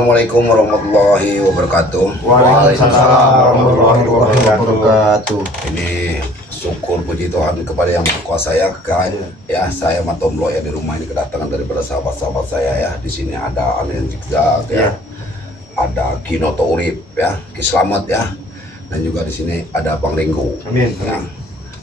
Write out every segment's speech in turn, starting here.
Assalamualaikum warahmatullahi wabarakatuh. Waalaikumsalam warahmatullahi wabarakatuh. Ini syukur puji Tuhan kepada Yang Maha Kuasa ya kan. Ya saya Matomblo ya di rumah ini kedatangan daripada sahabat-sahabat saya ya. Di sini ada Amin Zigzag ya. Ada Kinoto Urip ya, Ki Slamet ya. Dan juga di sini ada Bang Ringo. Amin. Ya.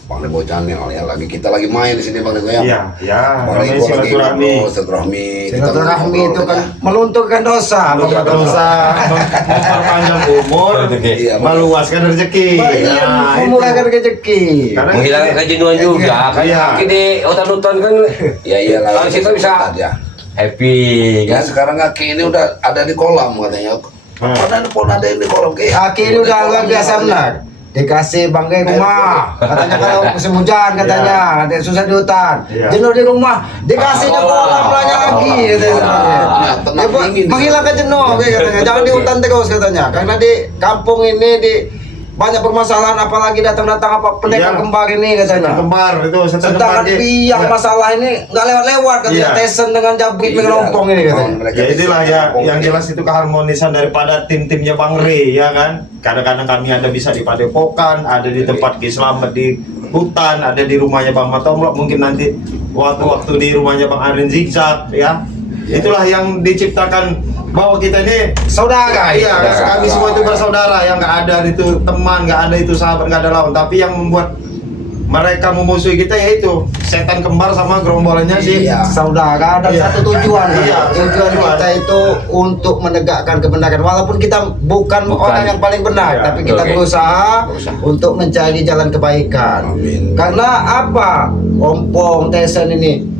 Bang Ringo Channel ya, kita lagi main di sini Bang Ringo ya. Iya, Bang Ringo lagi silaturahmi. Silaturahmi itu kan melunturkan dosa, memperpanjang umur, meluaskan rezeki. Memurahkan rezeki. Menghilangkan kejenuhan juga kan. Iya. Di hutan-hutan kan Ya iyalah. kalau situ bisa ya. happy Ya kan. sekarang Aki ini udah ada di kolam katanya. Ada di kolam Ki. Aki ini udah luar biasa benar. Dikasih bangkai rumah, katanya kalau musim hujan katanya, katanya susah di hutan, jenuh di rumah, dikasihnya kolam banyak lagi, menghilangkan jenuh, katanya, jangan di hutan terus katanya, karena di kampung ini di banyak permasalahan, apalagi datang-datang apa pendekar kembar ini katanya. Kembar itu Sedangkan biang masalah ini nggak lewat-lewat katanya, Tyson dengan Jabrik dengan Ompong ini katanya. Ya itulah ya, yang jelas itu keharmonisan daripada tim-timnya Bang Rey ya kan. Kadang-kadang kami ada bisa di Padepokan, ada di tempat Ki Slamet di hutan, ada di rumahnya Bang Matomblo, mungkin nanti waktu-waktu di rumahnya Bang Arin Zigzag ya. Itulah yang diciptakan bahwa kita ini saudara. Iya, kami semua itu bersaudara, yang nggak ada itu teman, nggak ada itu sahabat, nggak ada lawan. Tapi yang membuat mereka memusuhi kita yaitu setan kembar sama gerombolannya sih. Saudara dan satu tujuan. Tujuan tujuan. kita itu untuk menegakkan kebenaran. Walaupun kita bukan orang yang paling benar, tapi kita berusaha untuk mencari jalan kebaikan. Amin. Karena apa? Ompong Tyson ini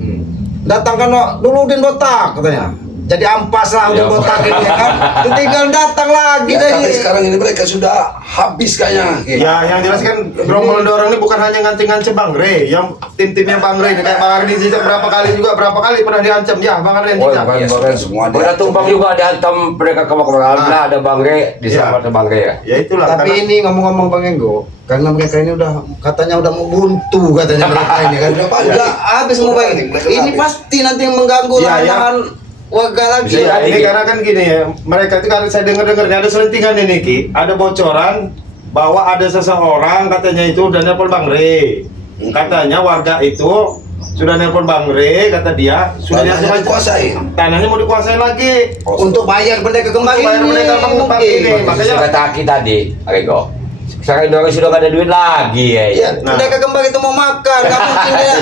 datang kan dulu Udin botak katanya. Jadi ampas lah Udin botak ini kan. Tinggal datang lagi Ya, tapi sekarang ini mereka sudah habis kayaknya. Ya, yang jelas kan gerombolan orang ini bukan hanya ngancem-ngancem Bang Rey, yang tim-timnya Bang Rey kayak Bang Ardi Zigzag berapa kali pernah diancam ya Bang Ardi Zigzag. Semua Udah tumpang juga dihantam mereka kebakaran. Ada Bang Rey diselamatkan Bang Rey ya. Ya itulah. Tapi ini ngomong-ngomong Bang Enggo, karena mereka ini udah katanya udah mau buntu katanya mereka ini kan. Udah habis mau baik. Ini pasti nanti mengganggu lahan warga lagi. Ya, ini karena kan gini ya, mereka itu kan saya dengar-dengar ada selentingan ini Ki, ada bocoran bahwa ada seseorang katanya itu udah nelpon Bang Rey. Katanya warga itu sudah nelpon Bang Rey, kata dia sudah dikuasai. Tanahnya mau dikuasai lagi Untuk bayar pendekar kembali bayar mereka kembali ini. Makanya Kata Aki tadi, Rego. Sekarang orang sudah gak ada duit lagi ya. iya, pendekar kembar itu mau makan, nggak mungkin dia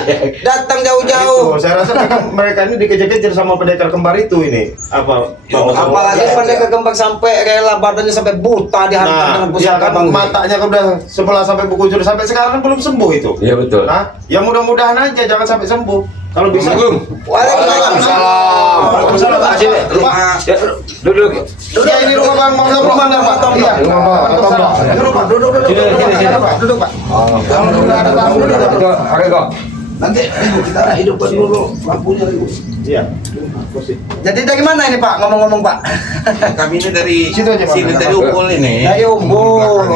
datang jauh-jauh. itu, saya rasa mereka ini dikejar-kejar sama pendekar kembar itu ini. Apalagi pendekar kembar sampai rela badannya sampai buta dihantam dengan pusaka kan Bang Rey. matanya kan udah sebelah sampai berkucur sampai sekarang kan belum sembuh itu. Iya betul. Nah, ya mudah-mudahan aja jangan sampai sembuh. Kalau bisa. Waalaikumsalam. Waalaikumsalam. Pak, sini. Pak. Duduk. Ya ini rumah Bang Matomblo mana Pak? Iya. Duduk. Duduk Pak. Rego. Nanti kita hidupkan dulu lampunya Ribu. Iya. Jadi dari mana ini Pak ngomong-ngomong Pak? Kami ini dari Situ aja, Pak. sini dari Umpul ini. Dari Umbul.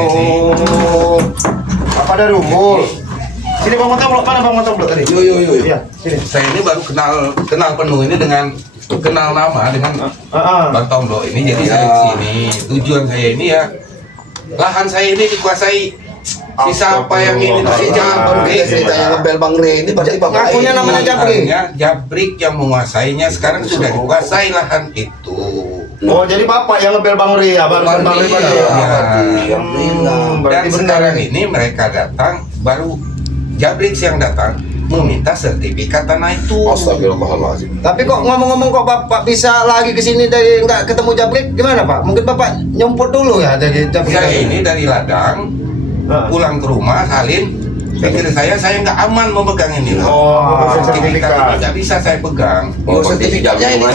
Apa dari Umbul? Sini Bang Matomblo, mana Bang Matomblo tadi? Yo. Iya, sini. Saya ini baru kenal penuh ini dengan kenal nama dengan Bang Tomblo ini. Jadi saya di sini tujuan saya ini ya lahan saya ini dikuasai si siapa yang ini si Jabrik. Ceritanya ngebel Bang Rey ini berarti Bang Rey. Ngakunya namanya Jabrik. Artinya Jabrik yang menguasainya sekarang sudah dikuasai lahan itu. Oh, jadi Bapak yang ngebel Bang Rey ya, Bang Rey pada. Yang bilang. Dan Berarti benar sekarang ini. ini mereka datang baru Jabrik yang datang meminta sertifikat tanah itu. Astagfirullahaladzim. Tapi kok ngomong-ngomong kok Bapak bisa lagi ke sini dari nggak ketemu Jabrik gimana Pak? Mungkin Bapak nyumput dulu ya dari Jabrik. Saya ini dari ladang pulang ke rumah salin, pikir saya nggak aman memegang ini. Oh, sertifikat ini nggak bisa saya pegang. Oh, sertifikatnya ini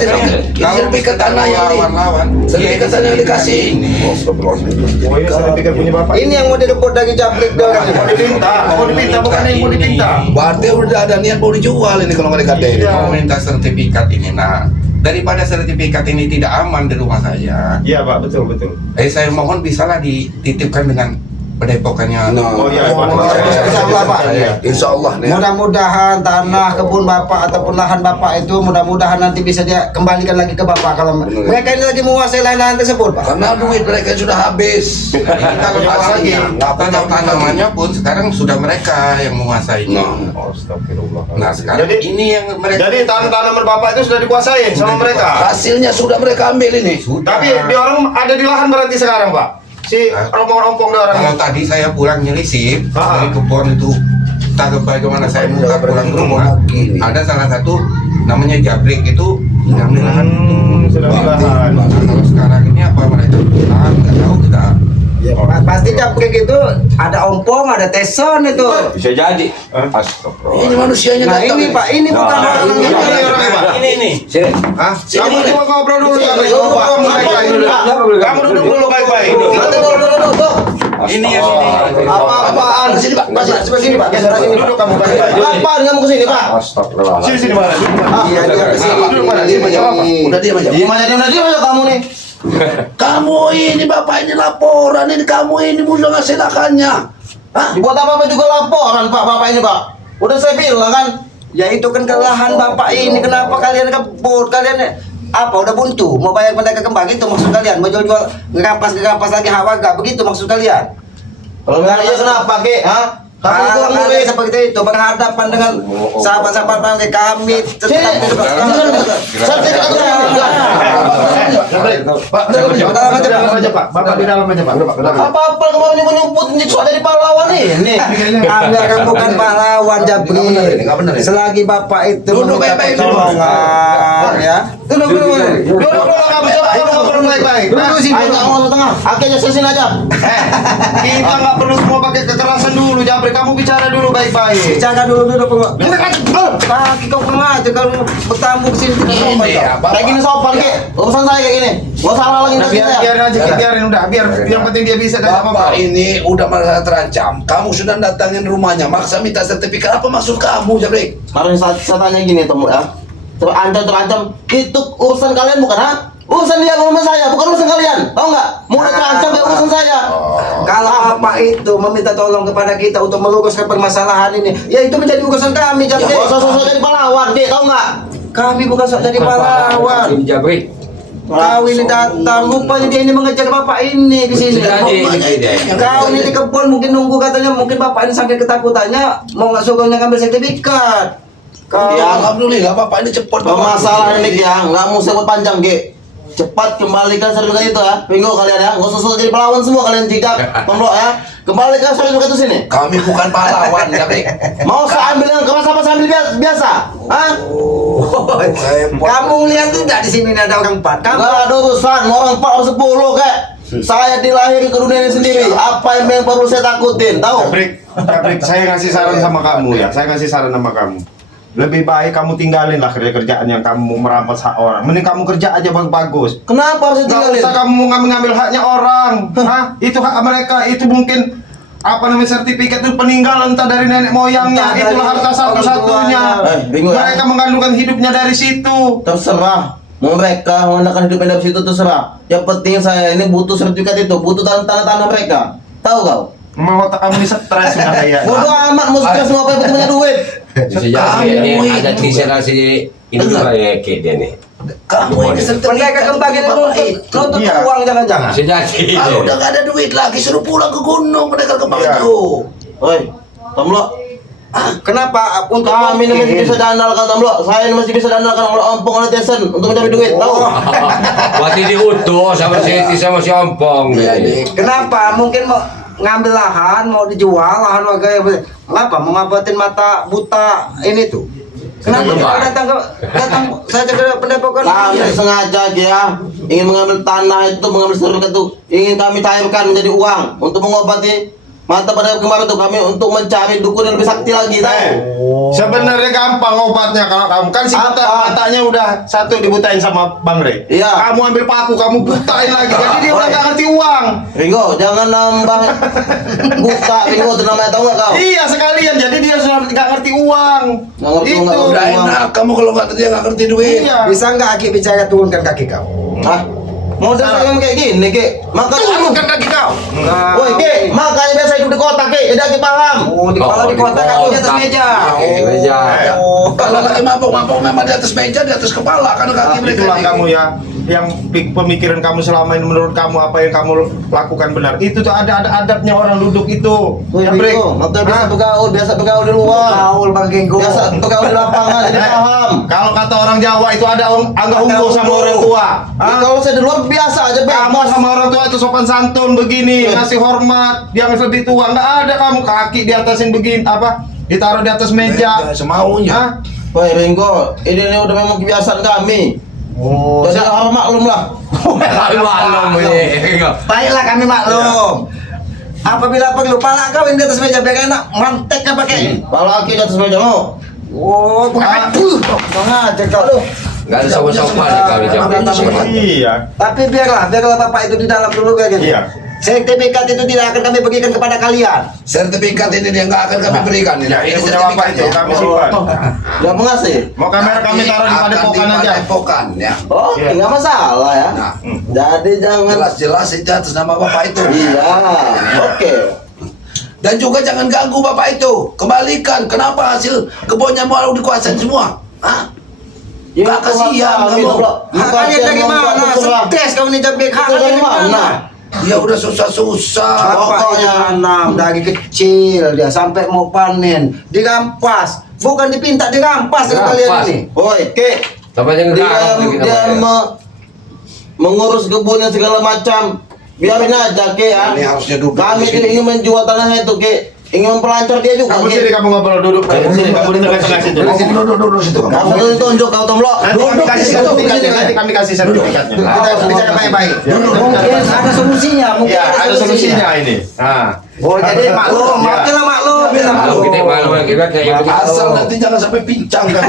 sertifikat tanah yang lawan-lawan, sertifikat tanah yang dikasih. Oh, ini sertifikat punya Bapak. Ini yang mau direbut dari Jabrik dong. Mau dipinta, bukan yang mau dipinta. Berarti udah ada niat mau dijual ini kalau nggak dikata ini. Mau minta sertifikat ini. Nah, daripada sertifikat ini tidak aman di rumah saya, Iya Pak, betul. saya mohon bisalah dititipkan dengan padepokannya. Oh iya, Insya Allah, Pak. Insya Allah nih. Mudah-mudahan tanah kebun Bapak ataupun lahan Bapak itu mudah-mudahan nanti bisa dia kembalikan lagi ke Bapak kalau mereka ini lagi menguasai lahan-lahan tersebut, Pak. Karena duit mereka sudah habis. Ini kalau aslinya tanamannya pun sekarang sudah mereka yang menguasainya. Nah sekarang Jadi- ini yang mereka. Jadi tanaman Bapak itu sudah dikuasain sama mereka. Hasilnya sudah mereka ambil ini. Tapi di orang ada di lahan berarti sekarang, Pak. Si rompong-rompong di orang. Kalau tadi saya pulang nyelisip Ah. dari kebun itu, tak bagaimana saya buka pulang ke rumah, Gini. ada salah satu namanya Jabrik itu yang di lahan itu. Sudah di lahan. Nah, kalau sekarang ini apa mereka pulang nggak tahu kita. Pasti Jabrik itu ada ompong, ada teson itu. Bisa jadi. Hah? Astagfirullah. Ini manusianya Nah datang. ini Pak, ini bukan Nah, orang ini yang orangnya, Pak. Ini. Sini. Hah? Kamu coba ngobrol dulu ya, Pak. Duduk, Pak. Kamu baik-baik. Kamu duduk dulu baik-baik. Nanti dulu. Ini yang ini. Apa-apaan? Sini, Pak. Masih sebelah sini, Pak. Geser sini. Duduk kamu baik-baik. Apaan kamu kesini, Pak? Astagfirullah. Sini mana? Duduk mana? Iya, dia kesini. Duduk mana? Sini aja, Pak. Udah diam aja. Diam aja kamu nih. Kamu ini bapak ini laporan ini kamu ini musuh ngasilakannya. Hah? Dibuat apa juga laporan Pak Bapak ini Pak. Udah saya bilang kan. Ya itu kan kelahan Bapak ini. Kenapa kalian kebut? Kalian apa udah buntu? Mau bayar mereka kembali itu maksud kalian? Mau jual ngerampas lagi hawa gak begitu maksud kalian? Kalau nggak iya kenapa Ki? Hah? Kalau kalian seperti itu berhadapan dengan sahabat-sahabat bangsa kami tetap Pak, dalam aja, Pak. Bapak di dalam aja, Pak. apa-apa kemarin nyebut nyiksa dari pahlawan ini. Anda kan bukan pahlawan Jabri. Nggak benar ini. Selagi Bapak itu Duduk meminta baik-baik dulu. pertolongan ya. Duduk dulu. Kamu coba kamu ngobrol baik-baik. Duduk sini. Ayo ngomong tengah. Akhirnya sesin aja. Kita nggak perlu semua pakai kekerasan dulu, Jabri. Kamu bicara dulu baik-baik. Bicara dulu kaki kau kena aja kalau bertamu ke sini tidak sopan. Ini ya, kau. Bapak. Kayak gini sopan Ki. Urusan saya kayak gini. Gak salah lagi Nah, nanti saya. biarin aja, Ki. Biarin udah. Biar yang penting dia bisa dan apa, Bapak Pak. ini udah merasa terancam. Kamu sudah datangin rumahnya, maksa minta sertifikat. Apa maksud kamu, Jabrik? Sekarang saya tanya gini Temu ya. Terancam itu urusan kalian bukan ha? Urusan dia sama saya, bukan urusan kalian. Tahu nggak? Mau terancam kayak urusan saya. Kalau Bapak itu meminta tolong kepada kita untuk meluruskan permasalahan ini, ya itu menjadi urusan kami. Jadi sosok jadi pahlawan, Dek, tahu nggak? Kami bukan sok jadi pahlawan. Ini Jabrik. Kau ini datang, rupanya dia ini mengejar Bapak ini di sini. Bisa jadi. Kau ini di kebun mungkin nunggu katanya, mungkin Bapak ini sampai ketakutannya mau nggak suruhnya ngambil sertifikat. Kau Ya, alhamdulillah Bapak ini cepat. permasalahan ini ya, nggak mau sebut panjang Ki. Cepat kembalikan sertifikat itu ya, Bingo kalian ya, nggak usah jadi pahlawan semua kalian jika pemblok ya. Kembalikan sertifikat itu sini. Kami bukan pahlawan, Jabrik. Mau saya ambil yang keras apa saya ambil biasa? Hah? Kamu lihat tidak di sini ada orang 4? Kamu ada urusan, orang 4 orang 10 kayak. Saya dilahirkan ke dunia ini sendiri. Apa yang perlu saya takutin? Tahu? Jabrik, saya ngasih saran sama kamu ya. Saya ngasih saran sama kamu. Lebih baik kamu tinggalin lah kerjaan yang kamu merampas hak orang. Mending kamu kerja aja bagus. Kenapa harus Gak ditinggalin? usah kamu ngambil haknya orang. Hah? Itu hak mereka. Itu mungkin apa namanya sertifikat itu peninggalan entah dari nenek moyangnya. Entah Itulah dari harta satu-satunya. orang tuanya. Bingung ya? Mereka mengandungkan hidupnya dari situ. Terserah. Mereka menggunakan hidupnya dari situ terserah. Yang penting saya ini butuh sertifikat itu, butuh tanda-tanda mereka. Tahu kau? Mau otak kamu ini stres sudah kayak. Bodoh amat, mau stres mau apa yang penting punya duit. Bisa jadi ini ada teaser kasih ini juga ya Ki dia nih. Kamu ini sertifikat. Mereka kembali Bapak itu. nuntut Iya. uang jangan-jangan. Bisa jadi. Kalau udah gak ada duit lagi, suruh pulang ke gunung mereka kembali Iya. itu. Oi, Tomlo. Kenapa untuk kami ini masih bisa diandalkan Tomlo? Saya ini masih bisa diandalkan oleh ompong oleh Tesen untuk mencari duit. Tahu? Berarti diutus sama si Ompong. Iya, nih. Kenapa? Mungkin mau ngambil lahan, mau dijual lahan warga yang apa? Mau ngabatin mata buta ini tuh. Kenapa kita datang saja ke pendepokan? Kami sengaja dia ingin mengambil tanah itu, mengambil sertifikat itu, ingin kami cairkan menjadi uang untuk mengobati mata pada kemarin itu kami untuk mencari dukun yang lebih sakti lagi, tahu? Sebenarnya gampang obatnya kalau kamu kan si buta matanya udah satu dibutain sama Bang Rey. Iya. Kamu ambil paku, kamu butain lagi. Jadi dia udah gak ngerti uang. Ringo, jangan nambah buta Ringo itu namanya, tahu nggak kau? Iya sekalian. Jadi dia sudah gak ngerti uang. Nggak ngerti Itu. uang, nggak Udah enak kamu kalau nggak ngerti duit. Iya. Bisa nggak Aki bicara turunkan kaki kau? Hah? Modal saya memang kayak gini, Ki. Makanya Turunkan kaki kau. Woi, Ki, makanya biasa hidup di kota, Ki. Jadi Ki paham. Kalau di kota kan di atas meja. Meja. Kalau lagi mabok-mabok memang di atas meja, di atas kepala kan kaki mereka. Itulah ini. kamu ya, yang pemikiran kamu selama ini menurut kamu apa yang kamu lakukan benar. Itu tuh ada adabnya orang duduk itu. Woi, Ya, Brik. makanya biasa bergaul di luar. Bergaul Bang Genggo. Biasa bergaul di lapangan, jadi paham. Kalau kata orang Jawa itu ada angga unggu sama orang tua. Kalau saya di luar biasa aja, Kamu sama orang tua itu sopan santun begini, ngasih hormat, yang lebih tua. Nggak ada kamu kaki di atasin begini, apa? Ditaruh di atas meja. Semaunya. Hah? Woi, Ringo, ini udah memang kebiasaan kami. Oh, Jadi hal maklum lah. Maklum ini. Baiklah kami maklum. Apabila perlu pala kau yang di atas meja biar enak manteknya pakai. Pala aki di atas meja mau. Oh, ngajak kau. Enggak ada sopan-sopan nih kalau di Jawa. iya. Tapi biarlah bapak itu di dalam dulu kayak gitu. Iya. Sertifikat itu tidak akan kami berikan kepada kalian. Sertifikat ini dia nggak akan kami berikan. Ya, ini punya bapak itu kami simpan. Ya mengasih. Mau kamera kami taruh di padepokan aja. Padepokan ya. Oh, Iya. nggak masalah ya. Nah, Jadi jangan. jelas-jelas itu atas nama bapak itu. Iya, oke. Dan juga jangan ganggu bapak itu. Kembalikan. Kenapa hasil kebunnya mau dikuasain semua? Hah? Nggak kasihan kamu. Haknya dari mana? Stres kau ini jabek haknya dari mana? Ya udah susah-susah. Pokoknya nanam dari kecil dia sampai mau panen dirampas, bukan dipinta dirampas dengan kalian Dirampas. ini. Woi, Ke, Sampai yang dia mengurus kebunnya segala macam. Biarin aja, Ke ya. Ini harusnya duduk Kami di sini. ingin menjual tanahnya itu, Ke. Ingin mempelancar dia juga, Kamu sini Ke. kamu ngobrol duduk. Kamu sini kamu di tengah-tengah situ. Duduk situ. Kamu tuh tunjuk kau tomlo. Nanti kami kasih sertifikatnya. Nanti kami kasih sertifikatnya. Kita harus bicara baik-baik. Mungkin ada solusinya, Ya, ada solusinya ini. Nah, Oh, jadi maklum, Ya. maklum, maklum, kita Kalau maklum. kita malu kita kayak begitu. Asal nanti jangan sampai pincang kan.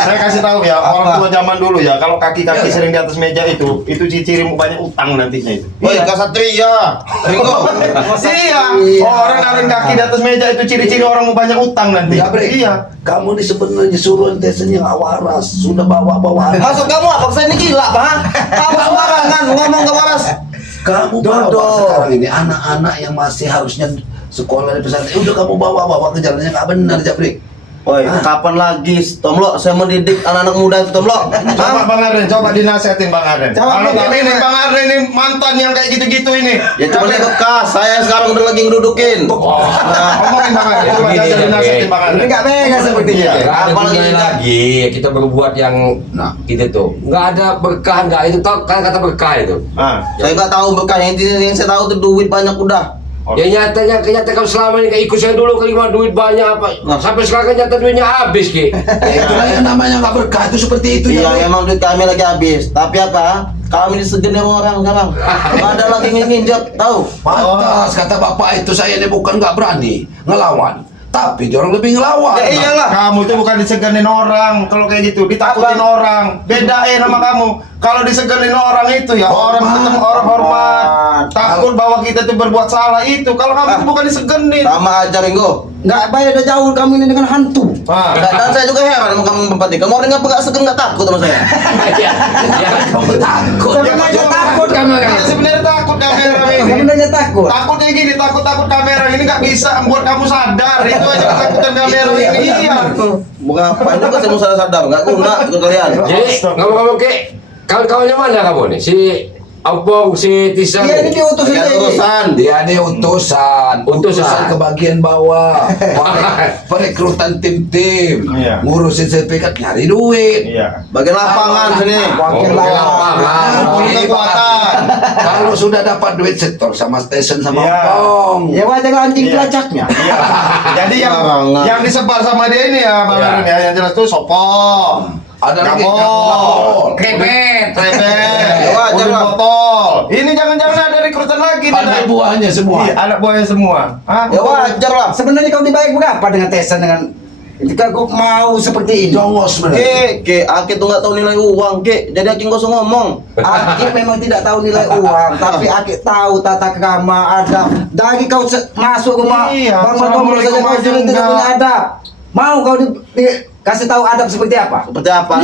saya kasih tahu ya, orang tua zaman dulu ya, kalau kaki-kaki sering di atas meja itu ciri mukanya utang nantinya itu. Woi, Kasatria. Ringo. Iya, orang naruh kaki di atas meja itu ciri-ciri orang mau banyak utang nanti. Ya, Bre. Iya. Kamu ini sebenarnya suruhan tesnya nggak waras, sudah bawa-bawa. Maksud kamu apa? Saya ini gila, Pak. Kamu sembarangan ngomong ke waras. Kamu bawa sekarang ini anak-anak yang masih harusnya sekolah di pesantren, udah kamu bawa ke jalannya nggak benar, Japri. Woi, kapan lagi, Tomlo? Saya mendidik anak-anak muda itu, Tomlo. Coba Bang Arden, coba dinasihatin Bang Arden. Coba, Kalau Bang, tapi ini Bang. Bang Arden ini mantan yang kayak gitu-gitu ini. Ya cuma dia bekas. Saya sekarang udah lagi ngedudukin. Nah, ngomongin Bang Arden, coba Begini, kasih dinasihatin Bang Arden. Enggak mega sepertinya. Apalagi lagi kita berbuat yang gitu tuh nggak ada berkah nggak itu tau kan kata berkah itu Ah, Saya nggak tahu berkah. Yang saya tahu tuh duit banyak udah. ya nyatanya kalau selama ini kayak ikut saya dulu kelima duit banyak apa Nah. sampai sekarang nyata duitnya habis ki. Itulah yang namanya nggak berkah itu seperti itu ya. Iya, emang duit kami lagi habis. Tapi apa? Kami disegeni orang sekarang. Nggak ada lagi nginjak, tahu? Pantas kata bapak itu saya ini bukan nggak berani ngelawan, tapi dia orang lebih ngelawan. Ya iyalah. kamu itu bukan diseganin orang kalau kayak gitu, ditakutin orang. Bedain sama kamu. Kalau diseganin orang itu ya orang ketemu orang hormat. Takut bahwa kita tuh berbuat salah itu. Kalau kamu itu bukan diseganin. Sama aja, Ringo. Nggak bayar udah jauh kamu ini dengan hantu. Ah. Dan saya juga heran sama kamu empati. Kamu orang ngapa nggak segen nggak takut sama saya? Kamu takut. Sebenarnya takut kamu. Ya, sebenarnya takut kamera ini. Sebenarnya takut. Takut kayak gini, takut kamera ini nggak bisa membuat kamu sadar. Itu aja ketakutan kamera ini. Iya. Bukan apa juga saya mau sadar, nggak guna ikut kalian. Jadi ngomong-ngomong ki kawan-kawannya mana kamu nih si Ampong si Tisa Iya, ini nih? diutus Iya, ini. urusan. Dia ini utusan ke bagian bawah, perekrutan tim-tim, Iya. ngurusin sertifikat, nyari duit. Iya. Bagian lapangan sini. Wakil lapangan, punya kekuatan. Kalau sudah dapat duit setor sama station sama Iya. Pong. Ya wajar anjing Iya. pelacaknya. Iya. Jadi Barangan. yang disebar sama dia ini ya Bang Iya. Arun ya, yang jelas tuh sopo. Ada lagi Gabol. Kepet. Trepet, Wajar urin lah. botol. Ini jangan-jangan ada rekrutan lagi nih. anak buahnya semua. Iya, anak buahnya semua. Hah? Ya wajar lah. Sebenarnya kau dibayar berapa dengan tesan dengan jika kau mau seperti ini? Jongos sebenarnya. Aki tuh nggak tahu nilai uang, Jadi Aki nggak usah ngomong. Aki memang tidak tahu nilai uang, tapi Aki tahu tata krama, adab. Dari kau masuk rumah Iya, Bang Matombo saja kau sudah tidak punya adab. Mau kau kasih tahu adab seperti apa? Seperti apa?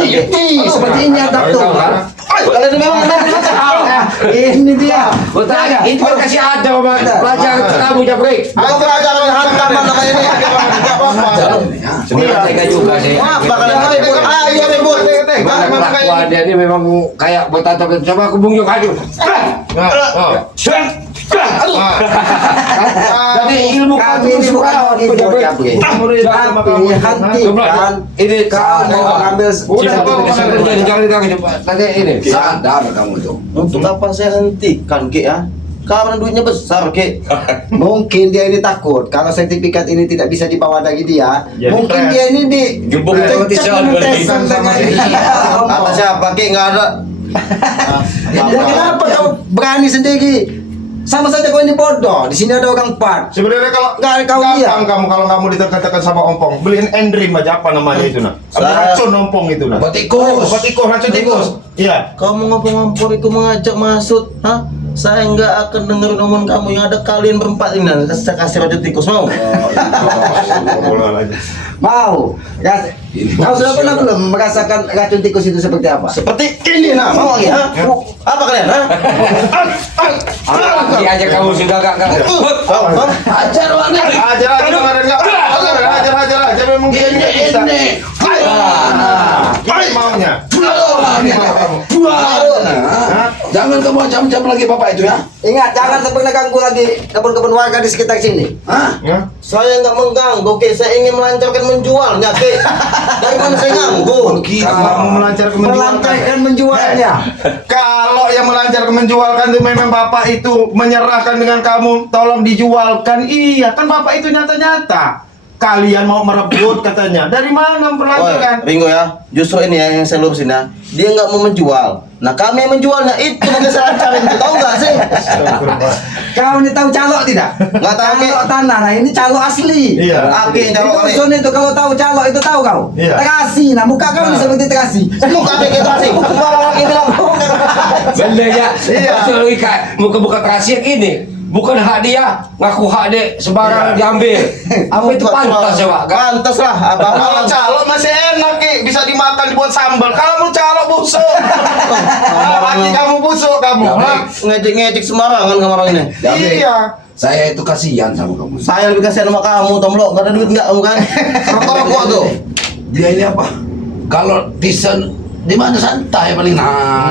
Seperti ini adab tuh. Kalian memang ini dia. Bertanya, itu kan kasih ada pelajaran kamu Jabrik. Aku belajar hantam mana kayak ini. Enggak apa-apa. Sebenarnya tega juga saya. Apa kalian ribut? Ayo ribut. Kelakuan dia ini memang kayak bertato. Coba aku bungyuk aduh. Jadi ilmu Kami ini bukan ibu Jabrik. Kami hentikan. Ini Kau mau mengambil tadi ini. Sadar kamu itu. untuk apa saya hentikan Ki ya? Karena duitnya besar Ki. Mungkin dia ini takut kalau sertifikat ini tidak bisa dibawa dari dia. Ya, Mungkin dites. dia ini Gebuk dicek tesan dengan Kata siapa Ki? Nggak ada. Ya kenapa kau berani sendiri? Sama saja kau ini bodoh. Di sini ada orang 4. Sebenarnya kalau Nggak ada kau iya. gampang kamu kalau kamu ditekan-tekan sama ompong, beliin Endrim aja apa namanya itu nak? Racun ompong itu nak. Obat tikus. Obat tikus, racun tikus. Iya. Kamu ngomong-ngomong itu mengajak maksud, hah? Saya nggak akan dengerin omongan kamu yang ada kalian berempat ini. Saya kasih racun tikus mau? Mau? Ya, kau sudah pernah belum merasakan racun tikus itu seperti apa? Seperti ini nah, mau lagi, hah? Apa kalian, hah? Lagi aja kamu sudah gak. Ajar mana? Ajar aja memang dia tidak bisa. Gini maunya. Jangan kamu macam-macam lagi bapak itu ya. Ingat, jangan pernah ganggu lagi kebun-kebun warga di sekitar sini. Hah? Ya. Saya nggak mengganggu, oke? Saya ingin melancarkan menjualnya, oke? Dari mana saya ganggu? Kamu melancarkan Melancarkan menjualnya. Kalau yang melancarkan menjualkan itu memang bapak itu menyerahkan dengan kamu, tolong dijualkan. Iya, kan bapak itu nyata-nyata. Kalian mau merebut katanya. Dari mana melancarkan? Ringo ya, justru ini ya yang saya lurusin ya. Dia nggak mau menjual. Nah kami yang menjualnya itu makanya saya lancarin itu, tahu nggak sih? Kau ini tahu calok tidak? Nggak tahu, Ki. Calok tanah, nah ini calok asli. Iya. Aki yang Itu calok kali. dusun itu kalau tahu calok itu tahu kau? Iya. Terasi, nah muka kau ini seperti terasi. Muka kayak gitu sih. Malah lagi bilang. Bener ya. Iya. Logika bukan rahasia ini. Bukan hak dia, ngaku hak dia sembarang Iya. diambil. Apa itu pantas ya Pak? Pantas lah, abang. Kalau calok masih enak Ki, bisa dimakan dibuat sambal. Kalau calok busuk. Hati kamu busuk kamu. Hah? Ngejek-ngejek sembarangan kamu orang ini. Iya. Saya itu kasihan sama kamu. Saya lebih kasihan sama kamu, Tomlo. Gak ada duit nggak kamu kan? Rokok-rokok tuh. Dia ini apa? Kalau di mana santai paling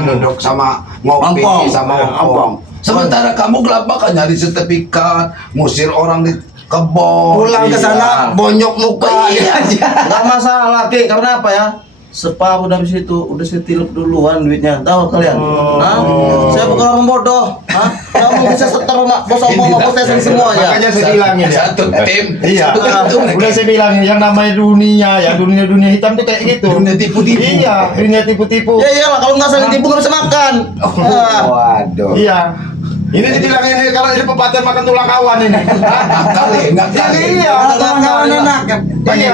duduk sama ngopi Ampong. sama ompong. Sementara kamu gelabakan nyari sertifikat, ngusir orang di kebun. Pulang ke sana bonyok muka. Iya. Gak masalah, Ki. Karena apa ya? Separuh dari situ udah saya tilup duluan duitnya. Tahu kalian? Hah? Saya bukan orang bodoh. Hah? Kamu bisa setor sama bos omong, bos tesan semuanya. Makanya saya bilangin ya. Satu tim. Iya. Satu tim. Udah saya bilangin yang namanya dunia, ya dunia hitam tuh kayak gitu. Dunia tipu-tipu. Iya, dunia tipu-tipu. Ya iyalah, kalau nggak saling tipu nggak bisa makan. Ah. Waduh. Iya. Ini dibilangin ini kalau ini pepatah makan tulang kawan ini. Kali, enggak kali. Iya. Kawan-kawan enak. Iya.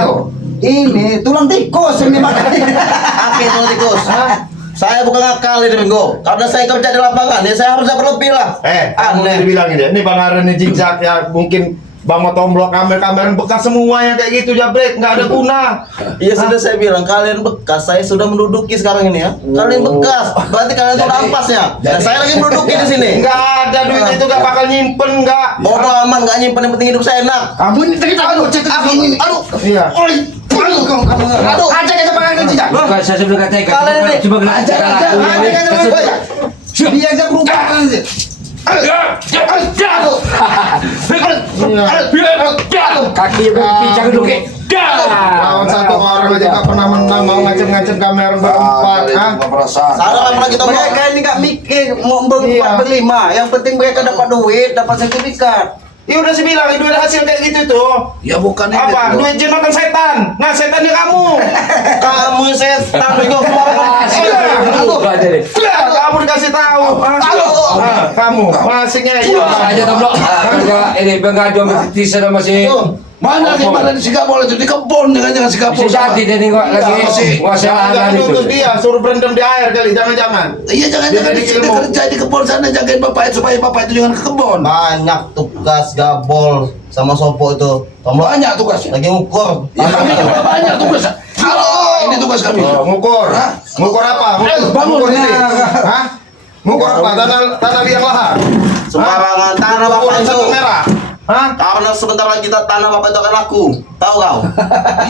Ini tulang tikus yang dimakan. Aki tuh tikus. Saya bukan ngakal ini Minggu. Karena saya kerja di lapangan, ya saya harus dapat lebih lah. Kamu Aneh. dibilangin ya. Ini Bang Aren ini zigzag ya, mungkin Bang Motomblok kamera bekas semuanya kayak gitu Jabrik, nggak ada guna. Iya sudah saya bilang kalian bekas, saya sudah menduduki sekarang ini ya. Kalian bekas, berarti kalian tuh ampasnya. Dan saya lagi menduduki di sini. Nggak ada duit itu nggak bakal nyimpen nggak. Bodoh aman, nggak nyimpen, yang penting hidup saya enak. Kamu ini cerita dulu, cerita dulu ini. Aduh. Iya. Aduh, Ajak aja pakai cicak. Bukan saya sudah katakan. Kalian ini. Cuma ajar Dia aja berubah kan. kaki pincang dulu Ki. Lawan satu orang aja nggak pernah menang, mau ngacem-ngacem kamera berempat. Hah? Perasaan. salah apa lagi Tomlo? Mereka ini nggak mikir mau Iya. berlima. Yang penting mereka dapat duit, dapat sertifikat. Ya udah saya bilang, duit hasil kayak gitu tuh. Ya bukan ini. Apa? loh. Duit jin makan setan. Nah, setannya kamu. Kamu setan Minggu. Kamu dikasih tahu. Kamu masih ngeyel. Aja Tomlo. Ini bengadu tisa sama si. Mana di Singapura itu di kebun jangan Singapura. Bisa jadi nih kok lagi Jangan wasalah tutus itu. dia, suruh berendam di air kali, jangan-jangan. Iya jangan-jangan Dia di sini ilmu. kerja di kebun sana jagain bapak itu supaya bapak itu jangan ke kebun. Banyak tugas gabol sama Sopo itu. Tomlo Banyak tugasnya. lagi ukur. Ya kami juga banyak tugas. Halo, ini tugas kami. Ngukur. Hah? Ngukur apa? Ngukur ini. Hah? Ngukur apa? Tanah liang lahan. Sembarangan tanah bapak Ukuran itu. satu merah. Hah? Karena sebentar lagi kita tanah bapak itu akan laku. Tahu kau?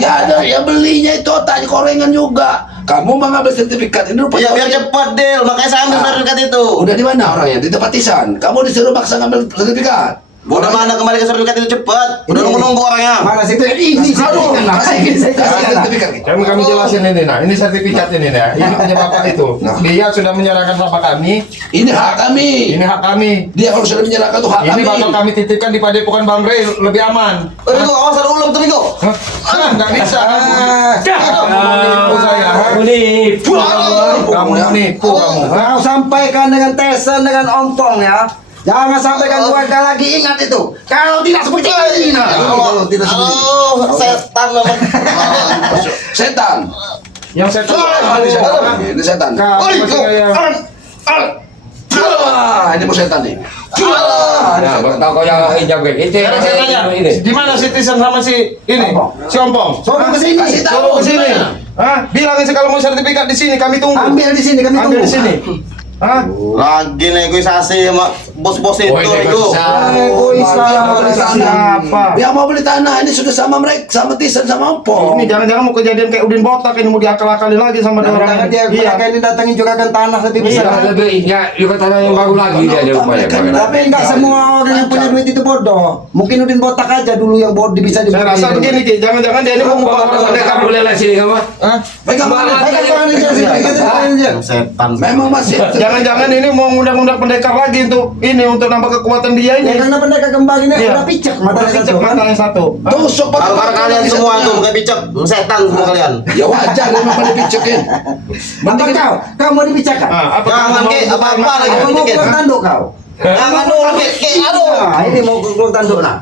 Ya ada yang belinya itu otak korengan juga. Kamu mengambil sertifikat ini rupanya. Ya biar cepat deal, makanya saya ambil sertifikat itu. Udah di mana orangnya? Di tempat Tisan. Kamu disuruh maksa ngambil sertifikat. Udah mana kembali ke sertifikat itu cepat. Udah nunggu orangnya. Mana sih itu? Ini Aduh, kasih sertifikat. Kami jelasin ini, nah, ini sertifikat ini, nah, ini punya bapak itu. Dia sudah menyerahkan bapak kami. Ini hak kami. Ini hak kami. Dia kalau sudah menyerahkan tuh hak Ini kami. bakal kami titipkan di Padepokan Bang Rey, lebih aman. Rigo, awas ada ulam tuh Rigo. Hah? Nggak bisa. Kamu saya. Nipu. Kamu nipu kamu. Kau sampaikan dengan Tesan dengan Ompong ya. Jangan sampaikan keluarga lagi, ingat itu. Kalau tidak seperti ini, nah. Kalau tidak seperti ini. Aduh, setan memang. Setan. Yang saya tahu. Ini setan. Kamu masih kayak. Ini mau setan nih. Nah, tahu kau yang hijab itu. Sekarang saya tanya, di mana si Tisan sama si ini? Si Ompong. Suruh ke sini. Kasih tahu. Suruh ke sini. Hah? Bilangin sih kalau mau sertifikat di sini kami tunggu. Ambil di sini, kami Ambil tunggu. di sini. Hah? Lagi negosiasi sama bos-bos itu Rigo. Siapa? Yang mau beli tanah ini sudah sama mereka, sama Tisan, sama Ompong. Ini jangan-jangan mau kejadian kayak Udin Botak ini mau diakal-akalin lagi sama orang. Jangan dia mereka ini datangin juga kan tanah lebih besar. Iya, lebih ya, juga tanah yang baru lagi dia rupanya. Tapi enggak semua orang yang punya duit itu bodoh. Mungkin Udin Botak aja dulu yang bodoh bisa Saya rasa begini Ki, jangan-jangan dia ini mau ngubah orang pendekar. Boleh lah sini kamu. Pegang mana? Setan. Memang masih. Jangan-jangan ini mau ngundang-undang pendekar lagi untuk nambah kekuatan dia Ya ini. karena pendekar kembang ini Iya. udah picek Udah matanya picek satu kan. matanya satu. Tusuk Kalau kalian semua tuh bukan picek, setan semua kalian. Ya wajar memang pada picekin. Apa kau mau dipicakkan? Ah, apa Jangan kamu Ki, mau- apa-apa lagi Kau mau picekin. keluar tanduk kau? Jangan dulu Ki, aduh. Nah, ini mau keluar tanduk nah.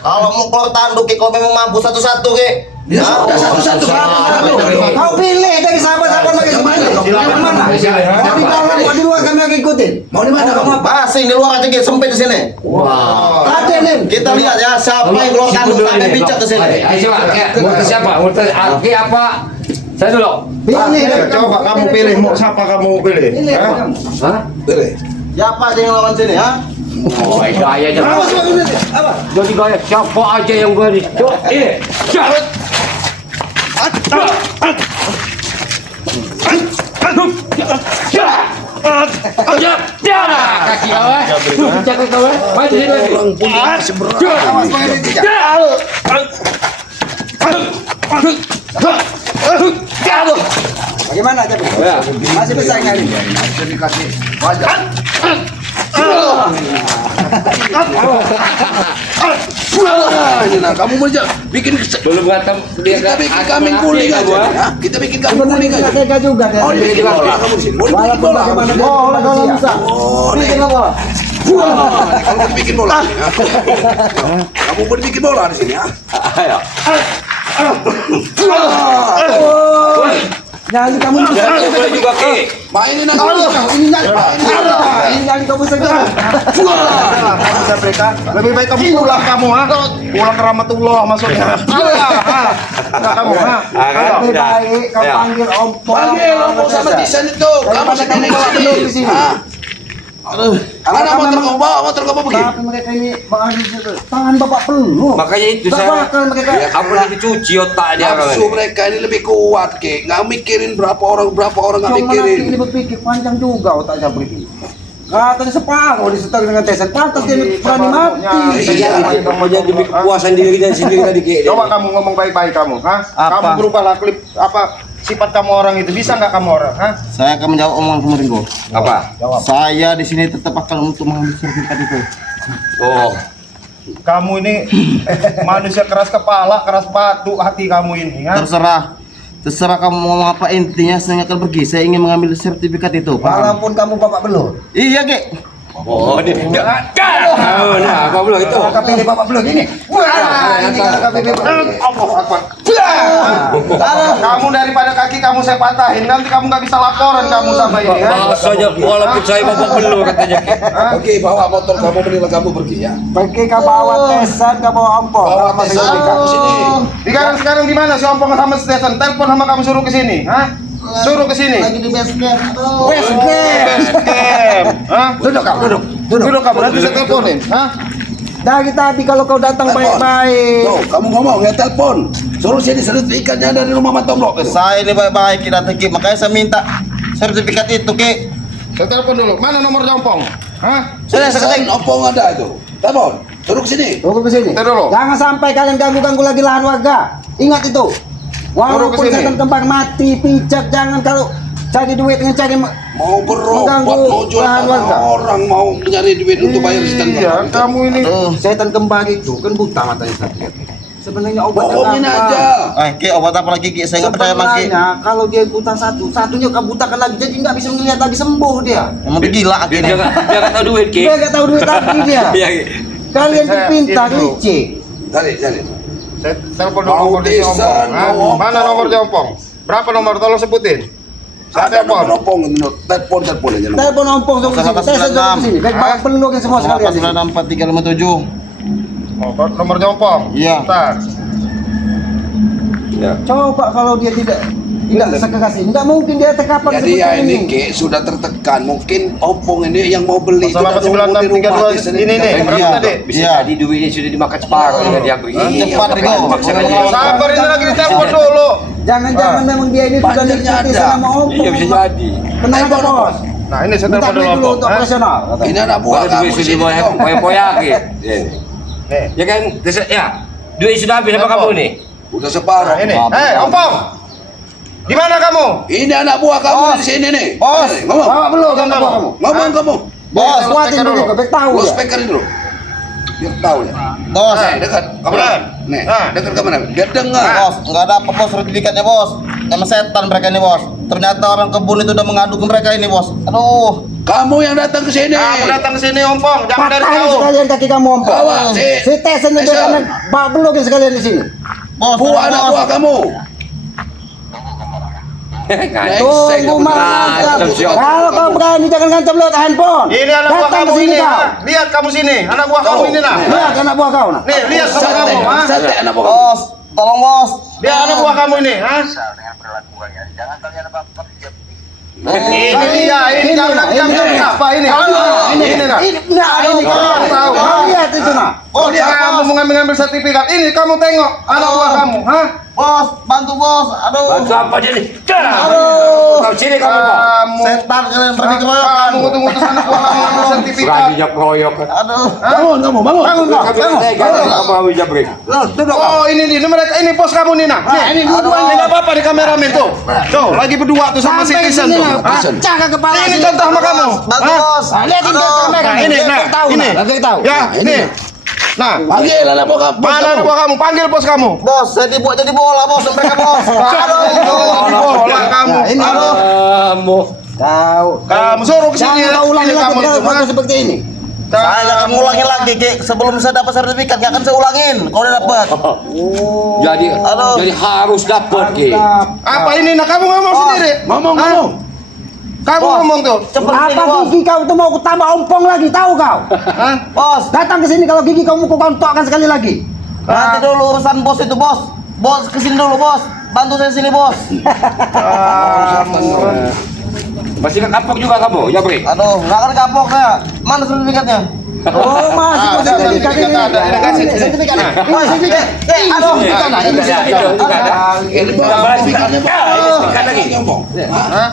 Kalau mau keluar tanduk Ki, kalau memang mampu satu-satu Ki. Ya sudah satu-satu. Kau pilih dari sahabat-sahabat lagi semuanya. Yang mana? Mau di dalam, mau di luar kami akan ikutin. Mau di mana kamu? Basing di luar aja Ki, sempit di sini. Ada nih. Kita lihat ya siapa yang keluar tanduk sampai picek ke sini. Ayo coba, mau ke siapa? Mau ke Aki apa? Saya dulu. Pilih. Coba kamu pilih mau siapa kamu pilih. Pilih Hah? kamu. Hah? Pilih. Siapa aja yang lawan sini ha? Oh, gaya aja. Apa? Jadi gaya siapa aja yang gue di. Ini. Kaki kau Cakap kau maju sini lagi. Orang pun masih berat. Awas pakai picak. Bagaimana aja? Masih besar kali. Bisa dikasih wajar. Ini nah, kamu mau bikin Dulu berantem dia kita bikin kambing guling aja. Ya. Kita bikin kambing guling aja. Tega juga dia. Mau dibikin bola kamu di sini. Mau dibikin Walaupun bola. bagaimana Oh, kalau bisa. Oh, nih. Bikin apa? Kalau mau dibikin bola. Ya. Kamu mau dibikin bola di sini ya. Nyali kamu boleh juga Ki. Mainin aja. ini nyali kamu segera. Bisa mereka. Lebih baik kamu pulang kamu ha. Pulang ke Rahmatullah maksudnya. Enggak kamu ha. Lebih baik kau panggil Ompong. Panggil Ompong sama Tisan itu. Kamu sendiri di sini. Ada motor kamu begini. Tapi mereka ini tangan bapak penuh. Makanya itu Tak saya. bakal mereka. Apa lagi cuci otak dia orang Nafsu ini. mereka ini lebih kuat, Ki. Nggak mikirin berapa orang nggak Cuma nanti mikirin. ini berpikir panjang juga otaknya begini. Katanya separuh disetel dengan Tesan. Pantas dia berani mati. Iya. Kamu jadi kepuasan diri dan sendiri tadi Ki. Coba kamu ngomong baik-baik kamu, ha? Apa? Kamu berubahlah klip apa sifat kamu orang itu bisa nggak kamu orang, ha? Saya akan menjawab omongan kamu Ringo. Apa? Saya di sini tetap akan untuk mengambil sertifikat itu. Oh, Kamu ini manusia keras kepala, keras batu hati kamu ini, ha? Terserah kamu mau ngomong apa, intinya saya akan pergi. Saya ingin mengambil sertifikat itu. Paham? Walaupun kamu bapak belum. Iya, Ki. oh, dia nah, apa belum itu? Kalau KPD bapak belum ini. Wah, ini kalau KPD bapak. Kamu daripada kaki kamu saya patahin, nanti kamu nggak bisa laporan kamu sama ini, ha? Bahasanya walaupun saya babak belur katanya Ki. Oke, bawa motor kamu berilah kamu pergi ya. Pergi ke bawa Tesan, ke bawa Ompong. Bawa Kalau Tesan masih kamu sini. Sekarang di mana si Ompong sama Stesen? Telepon sama kamu suruh ke sini, ha? Suruh ke sini. Lagi di base camp. Base camp. Hah? Duduk kau, duduk. Duduk kamu nanti saya teleponin. Hah? Dari tadi kalau kau datang baik-baik. Tuh, kamu ngomong ya telepon. Suruh sini sertifikatnya dari rumah Matomlo. Saya ini baik-baik kita Ki, makanya saya minta sertifikat itu Ki. Saya telepon dulu. Mana nomor jompong? Hah? Saya Sen opong ada itu. Telepon. Suruh ke sini. Tunggu ke sini. Kita dulu. Jangan sampai kalian ganggu-ganggu lagi lahan warga. Ingat itu. Walaupun Suruh ke sini. setan kembang mati, pijak, jangan kalau cari duit dengan cari Mau berobat, mengganggu mau jual lahan tanah warga. orang, mau nyari duit untuk bayar setan Iya, kembang. kamu ini. Setan kembang itu kan buta matanya satu. Sebenarnya obat Bohongin aja. Ki, obat apa lagi Ki? Saya nggak percaya sama Ki. Sebenarnya kalau dia buta satu, satunya kau butakan lagi jadi nggak bisa melihat lagi sembuh dia. Emang dia gila Ki Dia ini. nggak tahu duit ki. Dia nggak tahu duit lagi dia. Iya. Kalian tuh Saya pintar itu. licik. Cari. Saya telepon dulu Mau nomor di desa, jompong. Hah? mau Mana apa? nomor jompong? Berapa nomor? Tolong sebutin. Saya Ada nomor telepon. opong, telepon aja. nomor. Telepon ompong suruh ke sini. Saya suruh ke sini. Baik penuhin semua sekalian. 894 Oh, nomor jompong. Iya. Bentar. Coba kalau dia tidak sekeras ini, nggak mungkin dia terkapar Jadi ya seperti ini Ki sudah tertekan. Mungkin opong ini yang mau beli. Masalah sudah nunggu di rumah 9632 di sini. ini nih. Berapa Iya. tadi? Bisa Iya. jadi duitnya sudah dimakan separuh dengan dia beri. Cepat, Rigo. Sabar ini lagi ditelepon dulu. Jangan-jangan memang dia ini sudah Bandernya diikuti ada. sama ompong. Iya bisa jadi. Tenang aja bos. Nah, ini saya Minta telepon duit dulu dulu Opong. untuk Hah? operasional. katanya. Ini anak buah Baru kamu duit di sudah sini. mau dong. poyak-poyak gitu. Nih. Ya kan, ya. Duit sudah habis apa kamu nih? Udah separuh. Nah, ini. Ompong. Di mana kamu? Ini anak buah kamu di sini nih. Bos. Nih, ngomong. Bawa belum kan bawa kamu? Ngomong kamu. Bos, kuatin speaker dulu. dulu. Bek tahu Lu ya. speakerin dulu. Biar tahu ya. Bos. Nih, dekat kamera. Nih, Nah. dekat kamera. Biar dengar. Bos, nggak ada apa bos sertifikatnya bos. Emang setan mereka ini bos. Ternyata orang kebun itu udah mengadu ke mereka ini bos. Aduh. Kamu yang datang ke sini. Kamu datang ke sini Ompong, jangan dari Patahin jauh. sekalian kaki kamu ompong. Awas, Si Tesen itu Tesen. kan bawa belum sekalian di sini. Bos, Buah anak bos. buah kamu. Tunggu mantap. Nah, siap. Kalau kau berani jangan ngancam lewat handphone. Ini anak buah Datang kamu ke sini ini. kau. Ha? Lihat kamu sini, anak buah kamu ini nah. Lihat anak buah kau nah. Nih, lihat sama kamu, ha? Sate anak buah kamu. Bos, tolong bos. Dia anak buah kamu ini, ha? Ini dia, ini kamu lagi apa ini? Ini nah. Ini kau tahu. Lihat itu nah. Oh, dia kamu mau ngambil sertifikat. Ini kamu tengok anak buah kamu, ha? Bos, bantu bos. Aduh. Bantu apa dia nih? Aduh. Kau sini kamu Pak. Kamu Setan kalian berani keroyokan. kamu ngutus anak buah kamu ngambil sertifikat. Beraninya keroyok. Aduh. Bangun kamu, bangun. Bangun kau. Bangun. Kamu harus jabrik. Duduk kau. Oh, ini mereka ini bos kamu nih nah. Nih, ini dua-duanya. Ini enggak apa-apa di kameramen tuh. Tuh, lagi berdua tuh sama si Sampai Tisan sini tuh. nah. Ha? Pecah ke kepala. Ini sini. contoh sama kamu. Bantu Ha? bos. Lihat ini kamera. Nah, ini, nah, tahu. ini. Tahu. Ya, ini. Nah, Panggil anak buah kamu. mana anak buah kamu? Panggil bos kamu. Bos, saya dibuat jadi bola bos mereka bos. Aduh. Bola kamu. Ini. Aduh. Kamu. Tahu. Kamu suruh kesini. Jangan kau ulangi lagi kamu itu, ha? kalau seperti ini. Saya nggak akan ngulangin lagi, Ki. Sebelum saya dapat sertifikat, nggak akan saya ulangin. Kalau udah dapat. Jadi Aduh. jadi harus dapat ki. Apa ini? Nah, kamu ngomong sendiri. Ngomong, Ha? ngomong. Kamu Bos. ngomong tuh. Cepet sini Apa bos. gigi kau tuh mau tambah ompong lagi, tahu kau? Hah? Bos, Datang ke sini kalau gigi kau mau kau kontokkan sekali lagi. nanti dulu urusan bos itu bos. Bos kesini dulu bos. Bantu saya sini bos. Masih kapok juga kamu, jabrik. Aduh, nggak akan kapok ya. Mana sertifikatnya? Oh, masih Ada, sertifikat ini. ada, kasih. Sertifikat. Ini sertifikat. Aduh, Ini Itu ada. Ini buah Tambah lagi. sertifikatnya, Pak. Ya, ini sertifikat lagi. Ngomong. Hah?